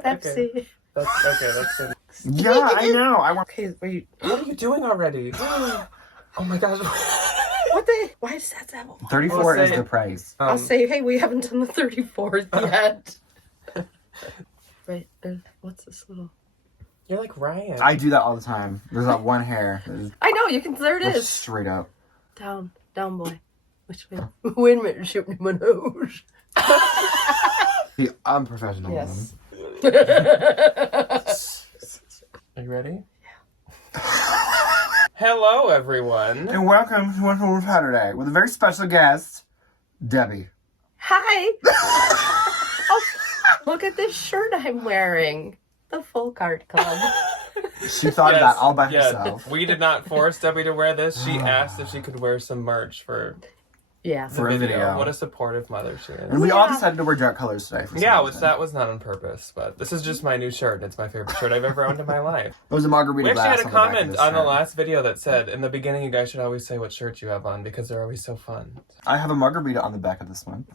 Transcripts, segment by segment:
Pepsi. That's good. Yeah, I know. Okay, wait. What are you doing already? Oh my gosh. Why does that sound? 34 is the price. I'll say, hey, we haven't done the 34th yet. Right, what's this little? You're like Ryan. I do that all the time. There's that one hair. I know, you can, there it is. Straight up. Down, boy. Which way? Wait a minute, shooting my nose. The unprofessional Yes. Are you ready? Yeah. Hello, everyone. And welcome to Wonderful Saturday with a very special guest, Debbie. Hi. Oh, look at this shirt I'm wearing. The Full Card Club. She thought of that all by herself. We did not force Debbie to wear this. She asked if she could wear some merch for For a video. What a supportive mother she is. And we all decided to wear dark colors today. That was not on purpose, but this is just my new shirt, and it's my favorite shirt I've ever owned in my life. It was a margarita We glass. actually had a comment on the last video that said, in the beginning, you guys should always say what shirt you have on because they're always so fun. I have a margarita on the back of this one.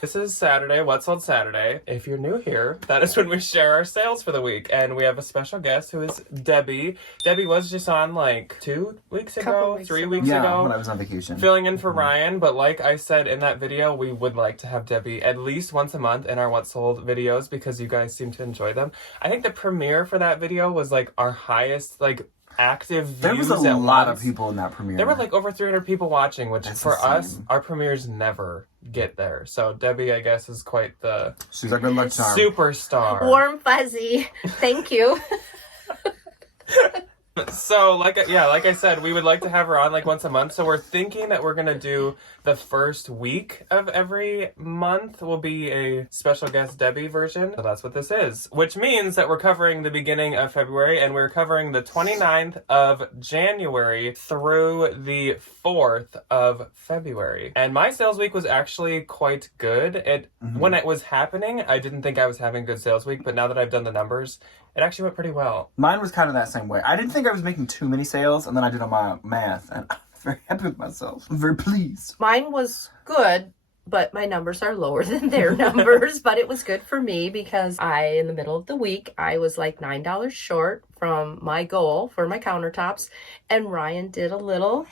This is Saturday, What's Sold Saturday. If you're new here, that is when we share our sales for the week. And we have a special guest who is Debbie. Debbie was just on like 2 weeks ago, 3 weeks ago. Yeah, when I was on vacation. Filling in for Ryan. But like I said in that video, we would like to have Debbie at least once a month in our What's Sold videos because you guys seem to enjoy them. I think the premiere for that video was like our highest active views. There was a lot of people in that premiere. There were like over 300 people watching, which for us, our premieres never get there. So Debbie, I guess, is quite the she's a good luck charm. Superstar. Warm fuzzy. Thank you. So, like I said, we would like to have her on like once a month. So we're thinking that we're going to do the first week of every month will be a special guest Debbie version. So that's what this is. Which means that we're covering the beginning of February and we're covering the 29th of January through the 4th of February. And my sales week was actually quite good. When it was happening, I didn't think I was having a good sales week, but now that I've done the numbers, it actually went pretty well. Mine was kind of that same way. I didn't think I was making too many sales, and then I did all my math, and I'm very happy with myself. I'm very pleased. Mine was good, but my numbers are lower than their numbers. But it was good for me because in the middle of the week, I was like $9 short from my goal for my countertops. And Ryan did a little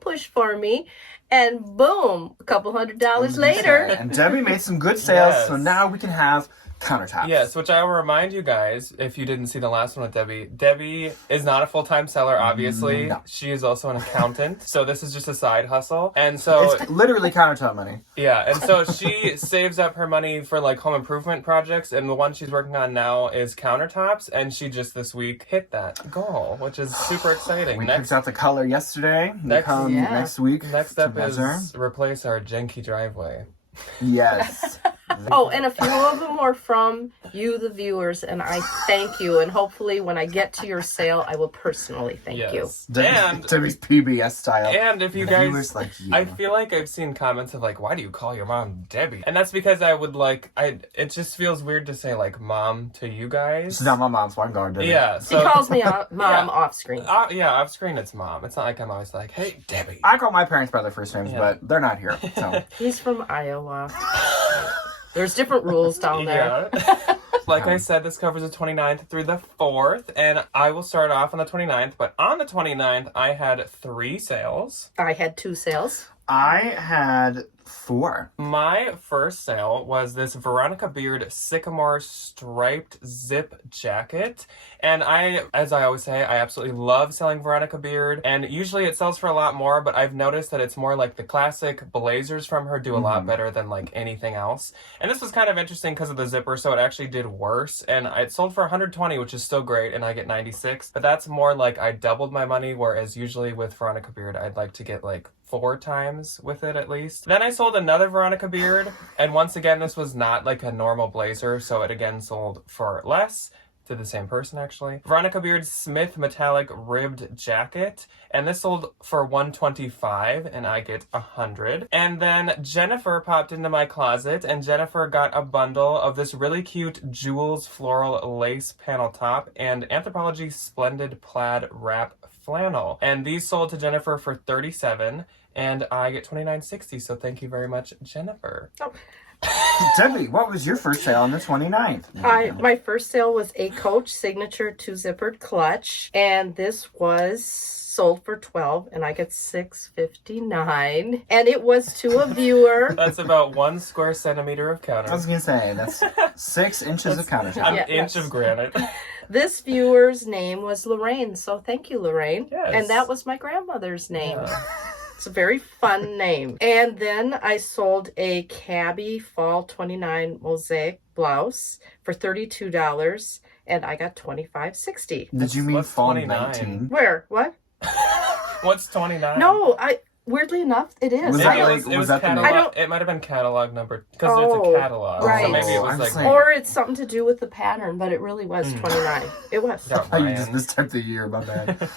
push for me. And boom, a couple $100 later. And Debbie made some good sales, Yes. so now we can have countertops. Yes, which I will remind you guys, if you didn't see the last one with Debbie, Debbie is not a full-time seller, obviously. No. She is also an accountant, so this is just a side hustle. And so... It's literally countertop money. Yeah, and so she saves up her money for like home improvement projects, and the one she's working on now is countertops, and she just this week hit that goal, which is super exciting. We picked out the color yesterday. Next week. Next step is replace our janky driveway. Yes. Oh, and a few of them were from you, the viewers, and I thank you. And hopefully when I get to your sale, I will personally thank you. And Debbie's PBS style. And if you guys, like you. I feel like I've seen comments of like, why do you call your mom Debbie? And that's because it just feels weird to say like mom to you guys. It's not my mom's, so I'm going Debbie. Yeah. So, she calls me mom off screen. Off screen it's mom. It's not like I'm always like, hey, Debbie. I call my parents by their first names, but they're not here. So. He's from Iowa. There's different rules down there. Yeah. Like I said, this covers the 29th through the 4th, and I will start off on the 29th, but on the 29th, I had 3 sales. I had 2 sales. I had 4. My first sale was this Veronica Beard Sycamore striped zip jacket. And as I always say, I absolutely love selling Veronica Beard. And usually it sells for a lot more, but I've noticed that it's more like the classic blazers from her do a lot better than like anything else. And this was kind of interesting because of the zipper, so it actually did worse. And it sold for $120, which is still great, and I get $96. But that's more like I doubled my money, whereas usually with Veronica Beard, I'd like to get like 4 times with it at least. Then I sold another Veronica Beard, and once again, this was not like a normal blazer, so it again sold for less. To the same person, actually. Veronica Beard Smith Metallic Ribbed Jacket, and this sold for $125, and I get $100. And then Jennifer popped into my closet, and Jennifer got a bundle of this really cute Jewels Floral Lace Panel Top and Anthropologie Splendid Plaid Wrap Flannel. And these sold to Jennifer for $37. and I get $29.60. So thank you very much, Jennifer. Debbie, what was your first sale on the 29th? My first sale was a Coach Signature 2-zippered clutch, and this was sold for $12, and I get $6.59, and it was to a viewer. That's about 1 square centimeter of counter. I was going to say, that's 6 inches of countertop. An inch of granite. This viewer's name was Lorraine, so thank you, Lorraine. Yes. And that was my grandmother's name. Yeah. It's a very fun name. And then I sold a Cabby Fall 29 mosaic blouse for $32, and I got $25.60. Did you mean What's fall 29? 19? Where? What? What's 29? No, weirdly enough, it is. Was Maybe that it like- was was that the catalog. name? I don't- It might have been catalog number because Oh, it's a catalog. right. So maybe it I was was like. like- Or it's something to do with the pattern, but it really was 29. It was. Yeah. I used this type of year, my bad.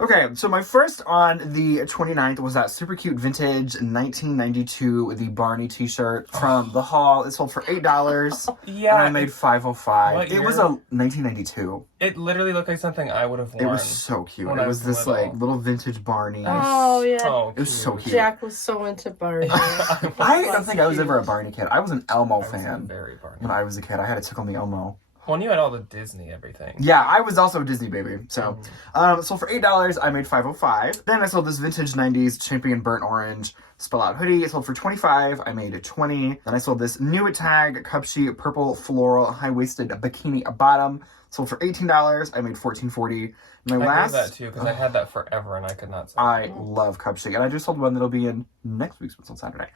Okay, so my first on the 29th was that super cute vintage 1992 the Barney t-shirt from the haul. It sold for $8, Yeah. and I made $5.05. What It was year? a 1992. It literally looked like something I would have worn. It was so cute. when It I was was this little. like little vintage Barney. Oh, yeah. So It was so cute. Jack was so into Barney. I don't think I was ever a Barney kid. I was an Elmo I was fan very Barney. when I was a kid. I had a Tickle Me Elmo. When you had all the Disney everything. Yeah, I was also a Disney baby. So, sold for $8. I made $5.05. Then I sold this vintage 90s Champion Burnt Orange spell out hoodie. It sold for $25. I made $20. Then I sold this new tag cup sheet purple floral high waisted bikini bottom. Sold for $18. I made $14.40. My I last. gave that too because I had that forever and I could not sell. I love cup sheet, and I just sold one that'll be in next week's on Saturday.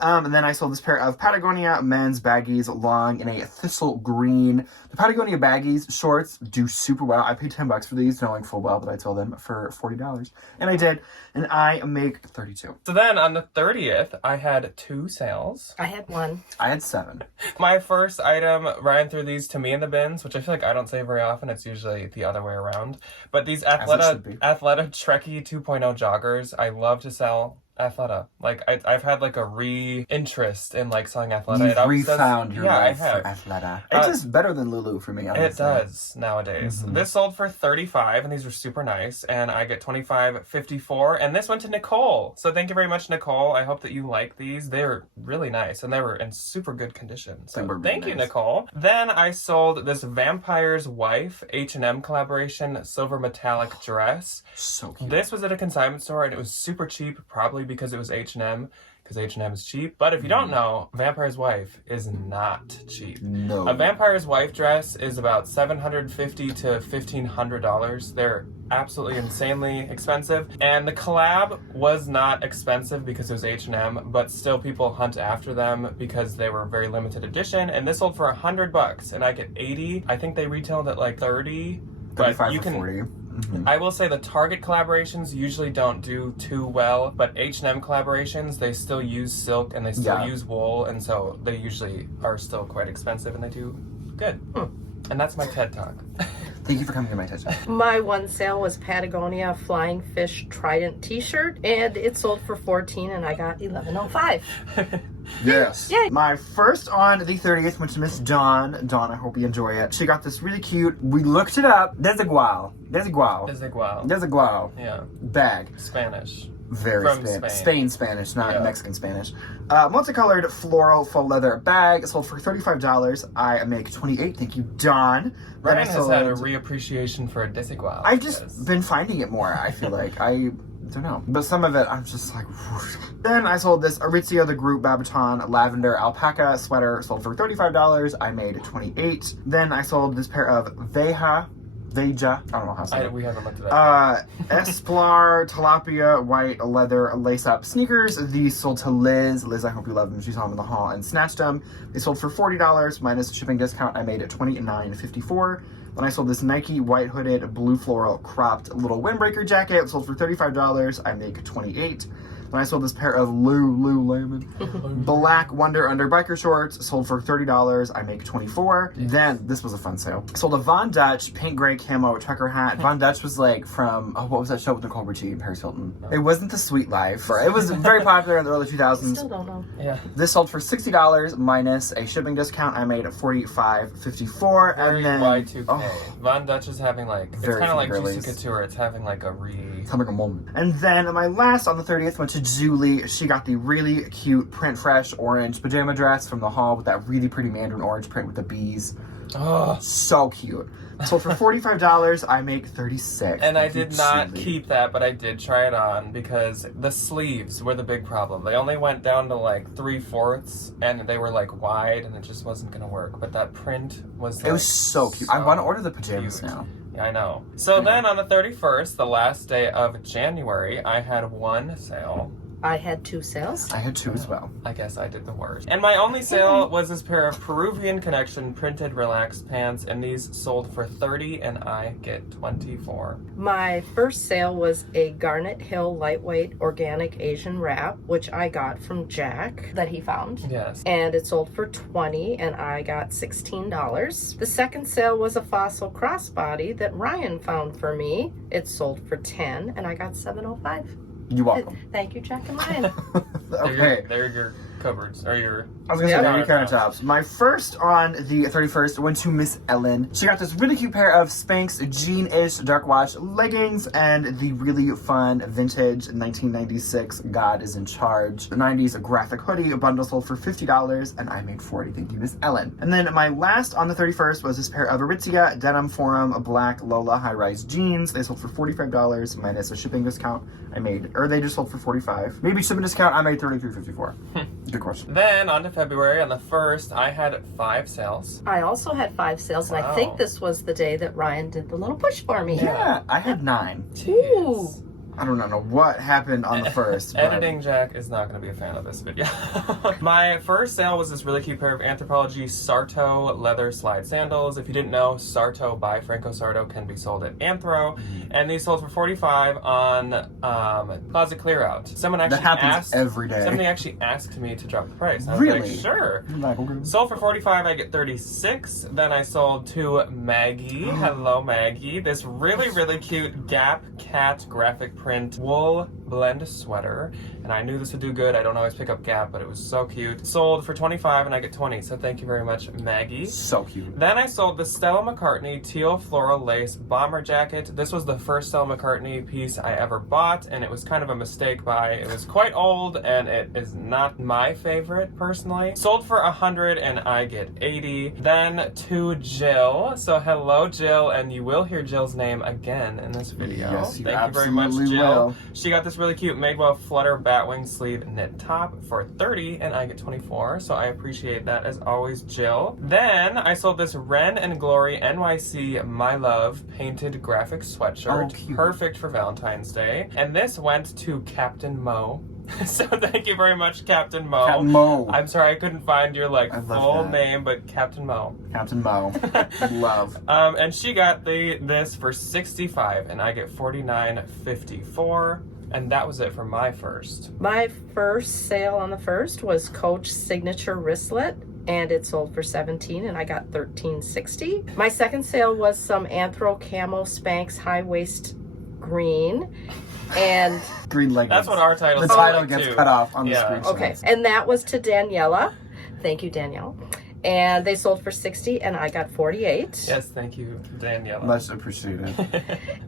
And then I sold this pair of Patagonia men's baggies, long in a thistle green. The Patagonia baggies shorts do super well. I paid $10 for these, knowing full well that I'd sell them for $40, and I did, and I make $32. So then on the 30th, I had 2 sales. I had one. I had 7. My first item, Ryan threw these to me in the bins, which I feel like I don't say very often. It's usually the other way around. But these should be. Athleta Trekkie 2.0 joggers, I love to sell Athleta. Like I've had like a re-interest in like selling Athleta. You've It always does- refound your yeah, I love for have. Athleta. It does better than Lulu for me, honestly. It does nowadays. Mhm. This sold for $35, and these were super nice. And I get $25.54, and this went to Nicole. So thank you very much, Nicole. I hope that you like these. They're really nice, and they were in super good condition. So They were really thank you, nice. Nicole. Then I sold this Vampire's Wife H&M collaboration silver metallic dress. So cute. This was at a consignment store, and it was super cheap, probably because it was H&M. Because H&M is cheap. But if you don't know, Vampire's Wife is not cheap. No. A Vampire's Wife dress is about $750 to $1,500. They're absolutely insanely expensive. And the collab was not expensive because it was H&M, but still people hunt after them because they were very limited edition. And this sold for $100, and I get 80. I think they retailed at like 30. But 35 you or can 40. Mhm. I will say the Target collaborations usually don't do too well, but H&M collaborations, they still use silk and they still Yeah. use wool, and so they usually are still quite expensive and they do good. And that's my TED Talk. Thank you for coming to my TED Talk. My one sale was Patagonia Flying Fish Trident t-shirt, and it sold for $14, and I got $11.05. Yes. Yay. My first on the 30th went to Miss Dawn. Dawn, I hope you enjoy it. She got this really cute, we looked it up, desigual Yeah. bag. Spanish. Very From Spain Spanish, not Yeah. Mexican Spanish. Multicolored floral faux leather bag. It sold for $35. I make $28. Thank you, Dawn. Then I Ryan has had a sold- reappreciation for a desigual. I've just been finding it more, I feel like. I don't know. But some of it, I'm just like, whoosh. Then I sold this Aritzia the Group Babaton lavender alpaca sweater. Sold for $35. I made $28. Then I sold this pair of Veja, I don't know how to say it. We haven't looked at that. Esplar tilapia white leather lace-up sneakers. These sold to Liz. Liz, I hope you love them. She saw them in the haul and snatched them. They sold for $40 minus shipping discount. I made it $29.54. Then I sold this Nike white hooded blue floral cropped little windbreaker jacket. It sold for $35. I make $28. Then I sold this pair of Lululemon black Wonder Under biker shorts. Sold for $30. I make $24. Then, this was a fun sale. Sold a Von Dutch pink gray camo trucker hat. Von Dutch was like from, what was that show with Nicole Richie and Paris Hilton? It wasn't The Sweet Life. It was very popular in the early I 2000s. still don't know. Yeah. This sold for $60 minus a shipping discount. I made $45.54. Very And then, Y2K. oh, Von Dutch is having like, it's Very kind of like girlies. Juicy Couture. It's having like a it's having a moment. And then my last on the 30th went to to Julie. She got the really cute print fresh orange pajama dress from the haul with that really pretty mandarin orange print with the bees. Oh, So cute. Sold for $45. I make $36. and I Thank you, did not Julie. keep that, but I did try it on because the sleeves were the big problem. They only went down to like 3/4, and they were like wide, and it just wasn't gonna work. But that print was. It was so cute. I want to order the pajamas cute. now. Yeah, I know. So then on the 31st, the last day of January, I had one sale. I had 2 sales. I had 2 as well. I guess I did the worst. And my only sale was this pair of Peruvian Connection printed relaxed pants, and these sold for $30, and I get $24. My first sale was a Garnet Hill lightweight organic Asian wrap, which I got from Jack that he found. Yes. And it sold for $20, and I got $16. The second sale was a fossil crossbody that Ryan found for me. It sold for $10, and I got $7.05. You're welcome. Thank you, Jack and Ryan. Okay. They're your cupboards, or your... I was gonna say Yeah. baby countertops. My first on the 31st went to Miss Ellen. She got this really cute pair of Spanx jean-ish dark wash leggings and the really fun vintage 1996 God is in Charge 90s graphic hoodie. A bundle sold for $50 and I made $40. Thank you, Miss Ellen. And then my last on the 31st was this pair of Aritzia Denim Forum black Lola high-rise jeans. They sold for $45 minus a shipping discount. They just sold for $45. Maybe shipping discount, I made $33.54. Good question. Then, on to February, on the 1st, I had 5 sales. I also had 5 sales, and I Wow. think this was the day that Ryan did the little push for me. Yeah, I had 9. Ooh. I don't know what happened on the first. but- Editing Jack is not going to be a fan of this video. My first sale was this really cute pair of Anthropologie Sarto leather slide sandals. If you didn't know, Sarto by Franco Sarto can be sold at Anthro. And these sold for $45 on Closet Clear Out. That happens every day. Somebody actually asked me to drop the price. I was Really? like, sure. Like, okay. Sold for $45, I get $36. Then I sold to Maggie. Hello, Maggie. This really, really cute Gap Cat graphic print wool blend sweater. And I knew this would do good. I don't always pick up Gap, but it was so cute. Sold for $25 and I get $20. So thank you very much, Maggie. So cute. Then I sold the Stella McCartney teal floral lace bomber jacket. This was the first Stella McCartney piece I ever bought, and it was kind of a mistake buy. It was quite old, and it is not my favorite, personally. Sold for $100, and I get $80. Then to Jill. So hello, Jill, and you will hear Jill's name again in this video. Yes, you Thank you very much, absolutely Jill. will. She got this really cute Madewell Flutter Batwing sleeve knit top for $30, and I get $24, so I appreciate that as always, Jill. Then I sold this Ren and Glory NYC My Love painted graphic sweatshirt. Oh, cute. Perfect for Valentine's Day. And this went to Captain Mo. So thank you very much, Captain Mo. Captain Mo. I'm sorry I couldn't find your I love full that. name, but Captain Mo. Captain Mo. Love. And she got this for $65, and I get $49.54. And that was it for my first. My first sale on the first was Coach Signature Wristlet, and it sold for $17, and I got $13.60. My second sale was some Anthro Camo Spanx high waist green, and Green leggings. That's what our title The sounds title like, gets too. cut off on the Yeah. screen. okay, and that was to Daniela. Thank you, Danielle. And they sold for $60, and I got $48. Yes, thank you, Daniela. Much appreciated.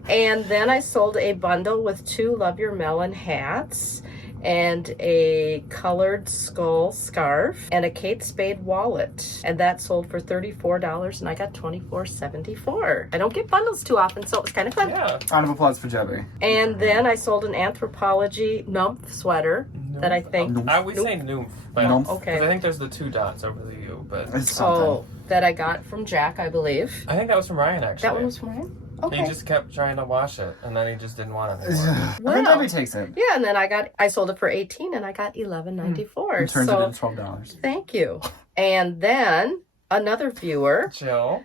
And then I sold a bundle with 2 Love Your Melon hats and a colored skull scarf and a Kate Spade wallet. And that sold for $34, and I got $24.74. I don't get bundles too often, so it was kind of fun. Yeah. Round of applause for Jebby. And then I sold an Anthropology Nymph sweater that I think... We say nymph, but Nymph. Okay. because I think there's the 2 dots over the U, but It's something. Oh, that I got from Jack, I believe. I think that was from Ryan, actually. That one was from Ryan? He Okay. just kept trying to wash it, and then he just didn't want it anymore. I think Wow. Debbie takes it. Yeah, and then I sold it for $18, and I got $11.94. And turns so it into $12. thank you. And then another viewer, Jill.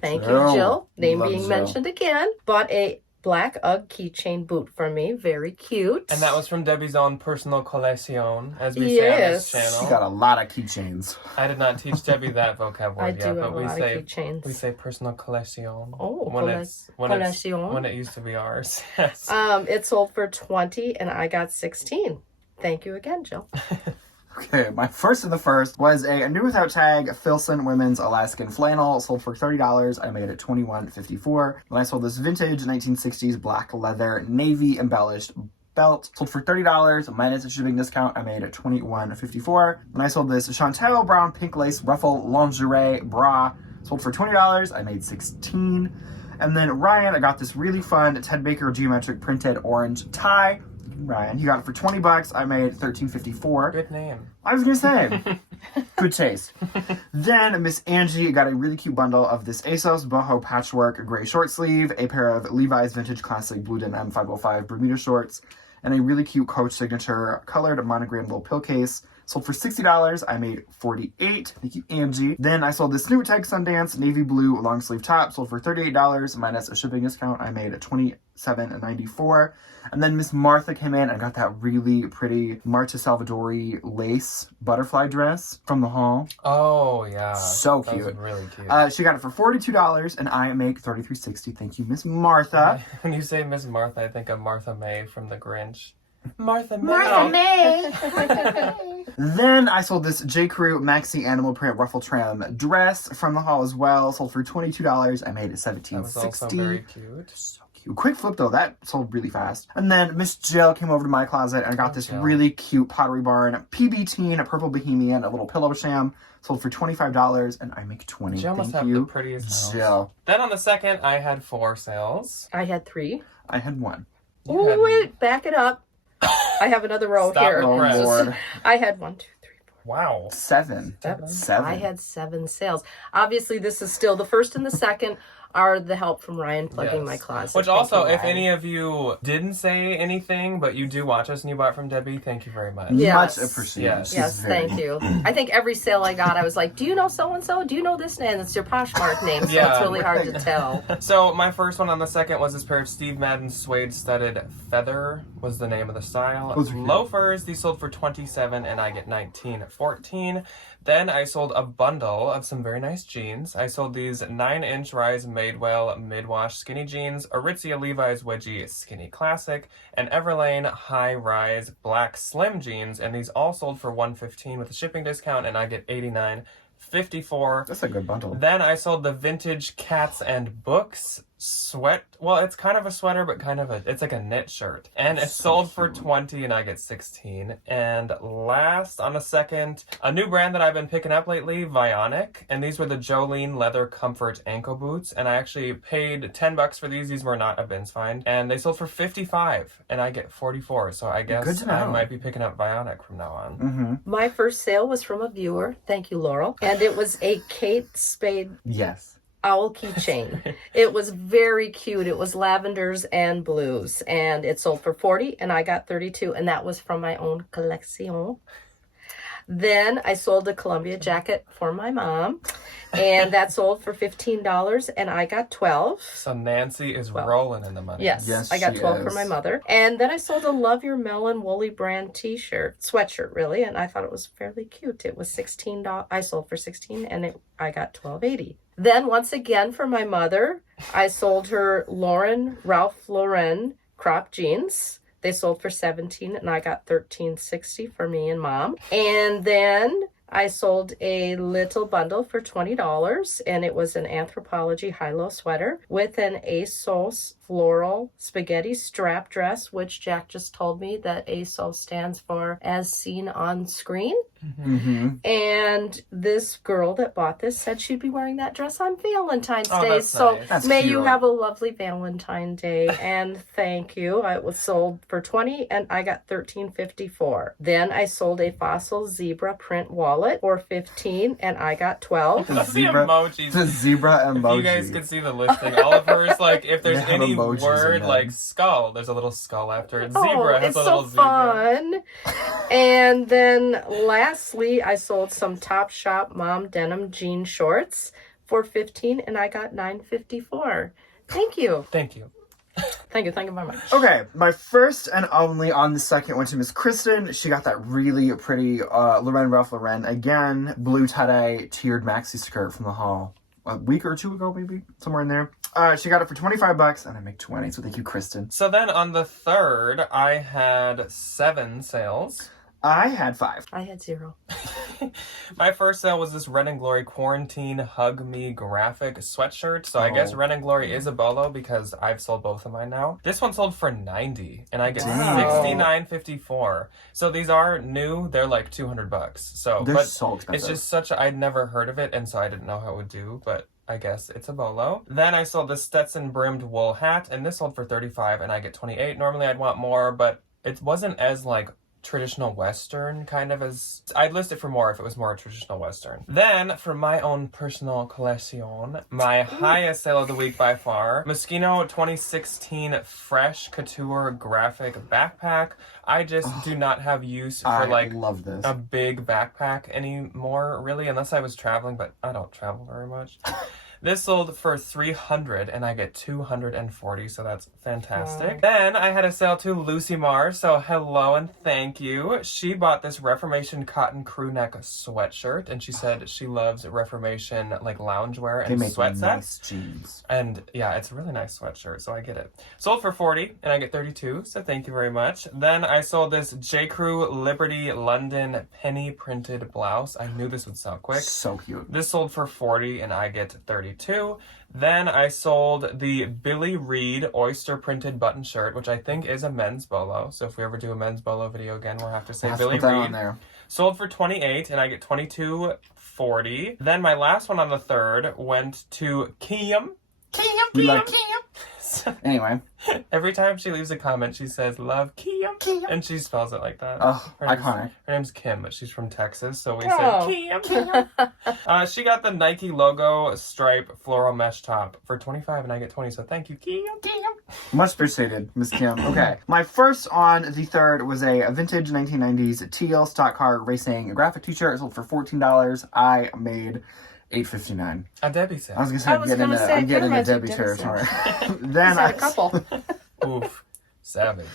thank you, Jill. Jill, name Love being Jill. mentioned again, bought a black UGG keychain boot from me. Very cute. And that was from Debbie's own personal collection, as we say on this Yes. She channel. got a lot of keychains. I did not teach Debbie that vocab I word do yet, have but a we lot say of keychains. we say personal collection. Oh, when collection. when it used to be ours. Yes. It sold for $20, and I got $16. Thank you again, Jill. Okay, my first of the first was a new without tag Filson women's Alaskan flannel. Sold for $30. I made it $21.54. Then I sold this vintage 1960s black leather navy embellished belt. Sold for $30 minus a shipping discount. I made it $21.54. And I sold this Chantel brown pink lace ruffle lingerie bra. Sold for $20. I made $16. And then Ryan, I got this really fun Ted Baker geometric printed orange tie. Ryan, he got it for $20. I made $13.54. Good name. I was gonna say, good taste. Then Miss Angie got a really cute bundle of this ASOS boho patchwork gray short sleeve, a pair of Levi's vintage classic blue denim 505 Bermuda shorts, and a really cute Coach signature colored monogram little pill case. Sold for $60. I made $48. Thank you, Angie. Then I sold this Snoot Tag Sundance navy blue long sleeve top. Sold for $38 minus a shipping discount. I made $27.94. And then Miss Martha came in and got that really pretty Marta Salvadori lace butterfly dress from the haul. Oh, yeah. So That cute. was really cute. She got it for $42, and I make $33.60. Thank you, Miss Martha. When you say Miss Martha, I think of Martha May from The Grinch. Martha May. Martha May. Then I sold this J. Crew maxi animal print ruffle trim dress from the haul as well. Sold for $22. I made it $17.60. That was also very cute. So cute. Quick flip though, that sold really fast. And then Miss Jill came over to my closet and got this Jill. really cute Pottery Barn PB teen, a purple bohemian, a little pillow sham. Sold for $25, and I make $20. Jill must Thank have you, the prettiest nails. Jill. Then on the second, I had 4 sales. I had 3. I had 1. You had- Oh, wait, back it up. I have another row Stop here. the Oh press. Lord. I had 1, 2, 3, 4. Wow. 7. Yep. 7. I had 7 sales. Obviously, this is still the first and the second are the help from Ryan plugging Yes. my closet. Which Thank also, you, if Ryan. any of you didn't say anything, but you do watch us and you bought from Debbie, thank you very much. Yes. Much appreciated. Yes. She's Yes, very- thank you. I think every sale I got, I was like, do you know so-and-so? Do you know this name? It's your Poshmark name, so Yeah. it's really hard to tell. So my first one on the second was this pair of Steve Madden suede studded feather was the name of the style. Those are cute. Loafers, these sold for $27 and I get $19.14. Then I sold a bundle of some very nice jeans. I sold these 9-inch rise Madewell mid-wash skinny jeans, Aritzia Levi's wedgie skinny classic, and Everlane high rise black slim jeans, and these all sold for $115 with a shipping discount, and I get $89.54. That's a good bundle. Then I sold the vintage Cats and Books sweat. Well, it's kind of a sweater, but it's like a knit shirt. And it's So sold for cute. $20 and I get $16. And last on the second, a new brand that I've been picking up lately, Vionic. And these were the Jolene Leather Comfort ankle boots. And I actually paid $10 for these. These were not a bins find. And they sold for $55 and I get $44. So I Good guess to know. I might be picking up Vionic from now on. Mm-hmm. My first sale was from a viewer. Thank you, Laurel. And it was a Kate Spade Yes. owl keychain. It was very cute. It was lavenders and blues. And it sold for $40 and I got $32. And that was from my own collection. Then I sold a Columbia jacket for my mom. And that sold for $15 and I got $12. So Nancy is Well, rolling in the money. Yes, Yes, I got she 12 for is. my mother. And then I sold a Love Your Melon Woolly Brand t-shirt, sweatshirt really, and I thought it was fairly cute. It was $16. I sold for $16 and I got $12.80. Then once again for my mother, I sold her Ralph Lauren crop jeans. They sold for $17 and I got $13.60 for me and mom. And then I sold a little bundle for $20 and it was an Anthropologie high-low sweater with an ASOS floral spaghetti strap dress, which Jack just told me that ASOS stands for as seen on screen. Mm-hmm. And this girl that bought this said she'd be wearing that dress on Valentine's Oh, Day. that's So nice. That's may cute. you have a lovely Valentine Day. And thank you. It was sold for $20 and I got $13.54. Then I sold a Fossil zebra print wallet for $15 and I got $12. The Zebra- emojis. The zebra If emoji. you guys could see the listing, all of hers, like, if there's They have any emojis in word them. like skull, there's a little skull after it. Oh, Zebra has it's a so little zebra. fun. And then lastly, I sold some Topshop mom denim jean shorts for $15 and I got $9.54. Thank you. Thank you. Thank you very much. Okay, my first and only on the second went to Miss Kristen. She got that really pretty Ralph Lauren, again, blue tie-dye tiered maxi skirt from the haul. A week or two ago, maybe, somewhere in there. She got it for $25 and I make $20, so thank you, Kristen. So then on the third, I had 7 sales. I had 5. I had 0. My first sale was this Red and Glory Quarantine Hug Me graphic sweatshirt. So I guess Red and Glory is a bolo because I've sold both of mine now. This one sold for $90 and I get $69.54. So these are new. They're like $200. So They're so expensive. It's just such I'd never heard of it, and so I didn't know how it would do, but I guess it's a bolo. Then I sold this Stetson brimmed wool hat, and this sold for $35 and I get $28. Normally I'd want more, but it wasn't as like traditional Western kind of as I'd list it for more if it was more traditional Western. Then for my own personal collection, my highest sale of the week by far, Moschino 2016 Fresh Couture graphic backpack. I just do not have use for love this. a big backpack anymore, really, unless I was traveling, but I don't travel very much. This sold for $300 and I get $240, so that's fantastic. Then I had a sale to Lucy Mars, so hello and thank you. She bought this Reformation cotton crew neck sweatshirt, and she said she loves Reformation like loungewear and sweat nice sets. jeans. And yeah, it's a really nice sweatshirt, so I get it. Sold for $40 and I get $32, so thank you very much. Then I sold this J. Crew Liberty London penny printed blouse. I knew this would sell quick. So cute. This sold for $40 and I get $32. Then I sold the Billy Reed oyster printed button shirt, which I think is a men's bolo. So if we ever do a men's bolo video again, we'll have to say Billy put that Reed. on there. Sold for $28 and I get $22.40. Then my last one on the third went to Kim. We like Kim. Anyway. Every time she leaves a comment, she says, love Kim. And she spells it like that. Oh, iconic. Her name's Kim, but she's from Texas, so we say Kim. She got the Nike logo stripe floral mesh top for $25 and I get $20, so thank you, Kim. Much appreciated, Miss Kim. Okay. My first on the third was a vintage 1990s teal stock car racing graphic t-shirt. It sold for $14. I made $8.59. A Debbie sale. I was gonna say I'm getting a Debbie territory. Then I had a couple. Oof. Savage.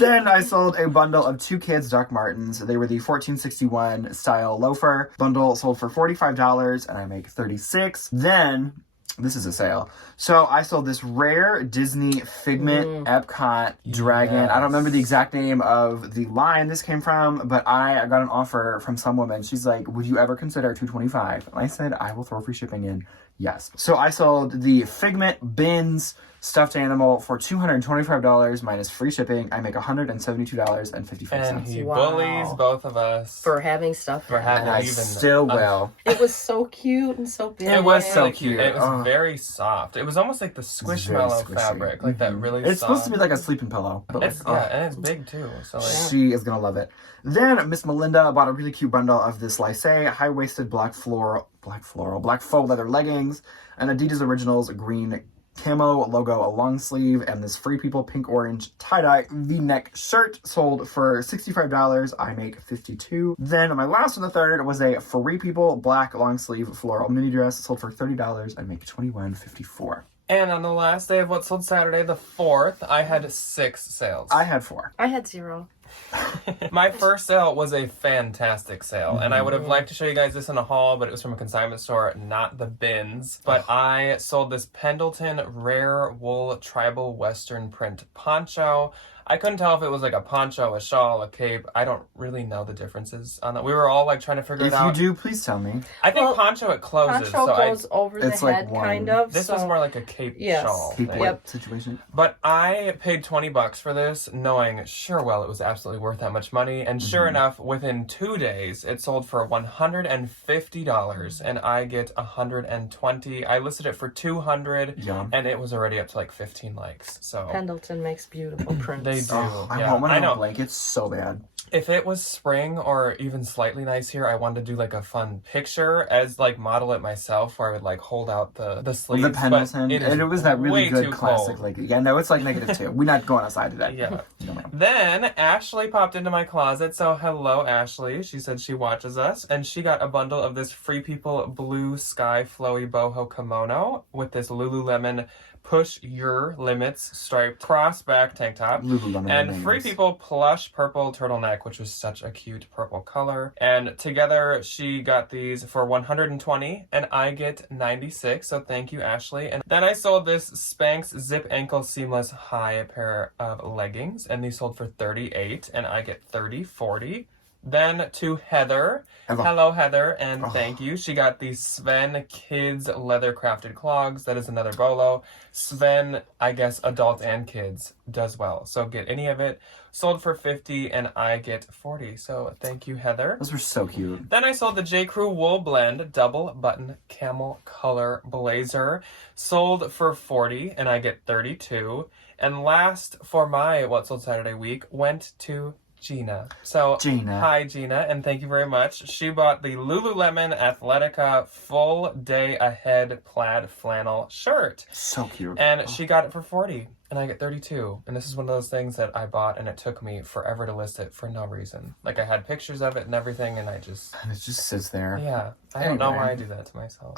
Then I sold a bundle of 2 kids Doc Martens. They were the 1461 style loafer. Bundle sold for $45 and I make $36. Then this is a sale. So I sold this rare Disney Figment Epcot dragon. Yes. I don't remember the exact name of the line this came from, but I got an offer from some woman. She's like, would you ever consider $225? And I said, I will throw free shipping in. Yes. So I sold the Figment Bins stuffed animal for $225 minus free shipping. I make $172.54. And he bullies both of us For having stuff. for having And I even still will. It was so cute and so big. It was so so cute. cute. It was Oh. very soft. It was almost like the very squishmallow squishy. fabric, like that really It's soft. supposed to be like a sleeping pillow. But It's, like, yeah, and it's big too. So like, She is gonna love it. Then Miss Melinda bought a really cute bundle of this Lysée high-waisted black faux leather leggings, and Adidas Originals green camo logo, a long sleeve, and this Free People pink orange tie-dye V-neck shirt sold for $65. I make $52. Then my last on the third was a Free People black long sleeve floral mini dress sold for $30. I make $21.54. and on the last day of what sold Saturday, the 4th, I had 6 sales. I had 4. I had 0. My first sale was a fantastic sale, and I would have liked to show you guys this in a haul, but it was from a consignment store, not the bins. But I sold this Pendleton Rare Wool Tribal Western Print Poncho. I couldn't tell if it was like a poncho, a shawl, a cape. I don't really know the differences on that. We were all like trying to figure If it out. you do, please tell me. I think Well, poncho it closes. Poncho so goes over the it's like head, one. kind of. this so was more like a cape Yes. shawl Keep thing. what situation? But I paid $20 for this, knowing sure well it was absolutely worth that much money. And sure enough, within 2 days, it sold for $150, and I get $120. I listed it for $200, Yum. and it was already up to like 15 likes. So Pendleton makes beautiful prints. they do. Oh, I yeah, want one I of know. the blankets so bad. If it was spring or even slightly nice here, I wanted to do like a fun picture as like model it myself, where I would like hold out the sleeves. The Pendleton, but and it was that really way good too classic. cold. Like, yeah, no, it's like -2. We're not going outside today. Yeah. No, ma'am. Then Ashley popped into my closet. So hello, Ashley. She said she watches us, and she got a bundle of this Free People blue sky flowy boho kimono with this Lululemon Push Your Limits striped cross back tank top. Lululemon And names. Free People plush purple turtleneck, which was such a cute purple color. And together she got these for $120 and I get $96. So thank you, Ashley. And then I sold this Spanx zip ankle seamless high pair of leggings, and these sold for $38 and I get $30.40. Then to Heather. Hello. Hello, Heather, and Oh. thank you. She got the Sven Kids Leather Crafted Clogs. That is another bolo. Sven, I guess adult and kids, does well. So get any of it. Sold for $50 and I get $40. So thank you, Heather. Those were so cute. Then I sold the J. Crew Wool Blend Double Button Camel Color Blazer. Sold for $40 and I get $32. And last for my What Sold Saturday week went to Gina. So, Gina. Hi, Gina, and thank you very much. She bought the Lululemon Athletica Full Day Ahead Plaid Flannel Shirt. So cute. And she got it for $40, and I get $32. And this is one of those things that I bought, and it took me forever to list it for no reason. Like, I had pictures of it and everything, and I just... And it just sits there. Yeah. I don't know Anyway. why I do that to myself.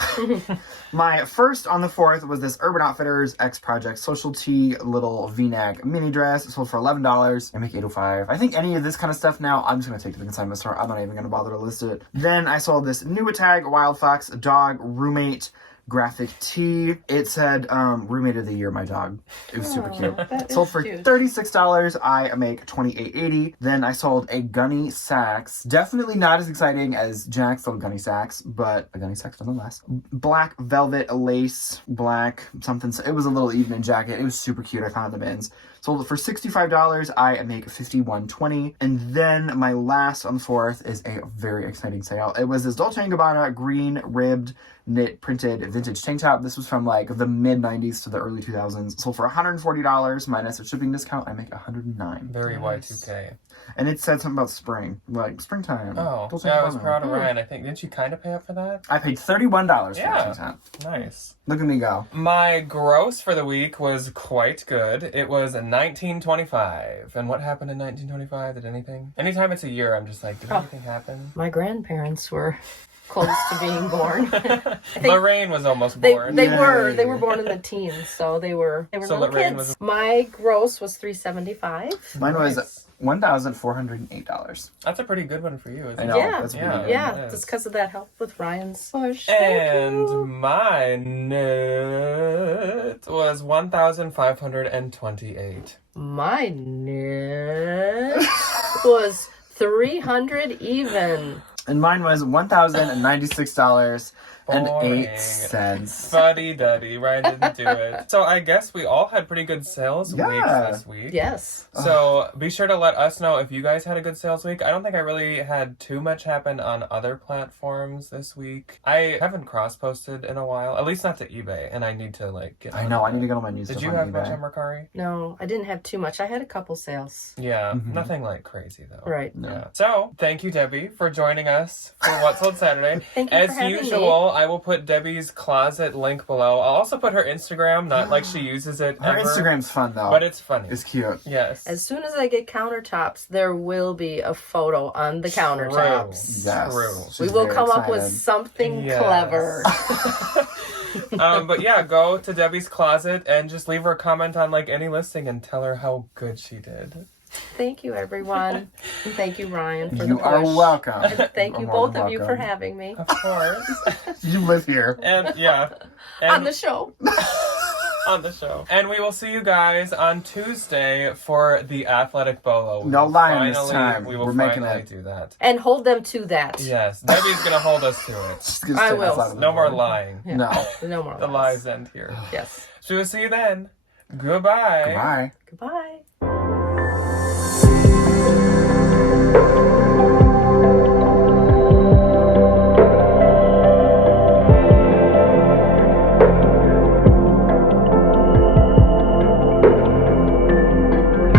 My first on the 4th was this Urban Outfitters X Project Social Tee little V-neck mini dress. It sold for $11. I make $8.05. I think any of this kind of stuff now, I'm just going to take to the consignment store. I'm not even going to bother to list it. Then I sold this New Tag Wild Fox Dog Roommate graphic tee. It said roommate of the year, my dog. It was super cute. Sold for $36. I make $28.80. Then I sold a Gunny Sacks. Definitely not as exciting as Jack sold Gunny Sacks, but a Gunny Sacks nonetheless. Black velvet lace, black something. It was a little evening jacket. It was super cute. I found them in. Sold it for $65. I make $51.20. And then my last on the 4th is a very exciting sale. It was this Dolce & Gabbana green ribbed knit printed vintage tank top. This was from like the mid 90s to the early 2000s. Sold for $140 minus a shipping discount. I make $109. Very Nice. Y2K. And it said something about spring, like springtime. Oh, Dolce & yeah, I was Gabbana. proud of Ryan. I think, didn't you kind of pay up for that? I paid $31 for Yeah. that tank top. Nice. Look at me go. My gross for the week was quite good. It was 1925. And what happened in 1925? Did anything? Anytime it's a year, I'm just like, did anything happen? My grandparents were close to being born. think Lorraine was almost They born. were born in the teens, so they were So little Lorraine kids. was- My gross was $375. Mine was Nice. $1,408. That's a pretty good one for you, isn't I it? know. Yeah. That's Yeah. pretty good. Yeah, Yes. just because of that help with Ryan's push. And my net was 1,528. My net was 300 even. And mine was $1,096.08. Boring. Fuddy duddy, Ryan didn't do it. So I guess we all had pretty good sales Yeah. weeks this week. Yes. So be sure to let us know if you guys had a good sales week. I don't think I really had too much happen on other platforms this week. I haven't cross-posted in a while, at least not to eBay, and I need to like get I on know. I that. need to get on my news. Did stuff you on have eBay. much on Mercari? No, I didn't have too much. I had a couple sales. Yeah, Mhm. nothing like crazy though. Right. No. Yeah. So, thank you, Debbie, for joining us for What Sold Saturday. Thank you As for having usual, I will put Debbie's closet link below. I'll also put her Instagram, not like she uses it Her ever, Instagram's fun though. but it's funny. It's cute. Yes. As soon as I get countertops, there will be a photo on the countertops. Yes. True. We She's will very come up with excited. something Yes. clever. But yeah, go to Debbie's closet and just leave her a comment on like any listing and tell her how good she did. Thank you, everyone. And thank you, Ryan, for You the are push. welcome. And thank you, You're more both than of you, for welcome. having me Of course. You live here. And yeah. And on the show. on the show. And we will see you guys on Tuesday for the athletic bolo. We No will lying this finally- time. We will We're making finally it. do that. And hold them to that. Yes. Debbie's gonna hold us to it. Just gonna I stay will. outside of the No more door. lying. Yeah. No. No more The lies end here. Yes. So we'll see you then. Goodbye. Goodbye. Goodbye.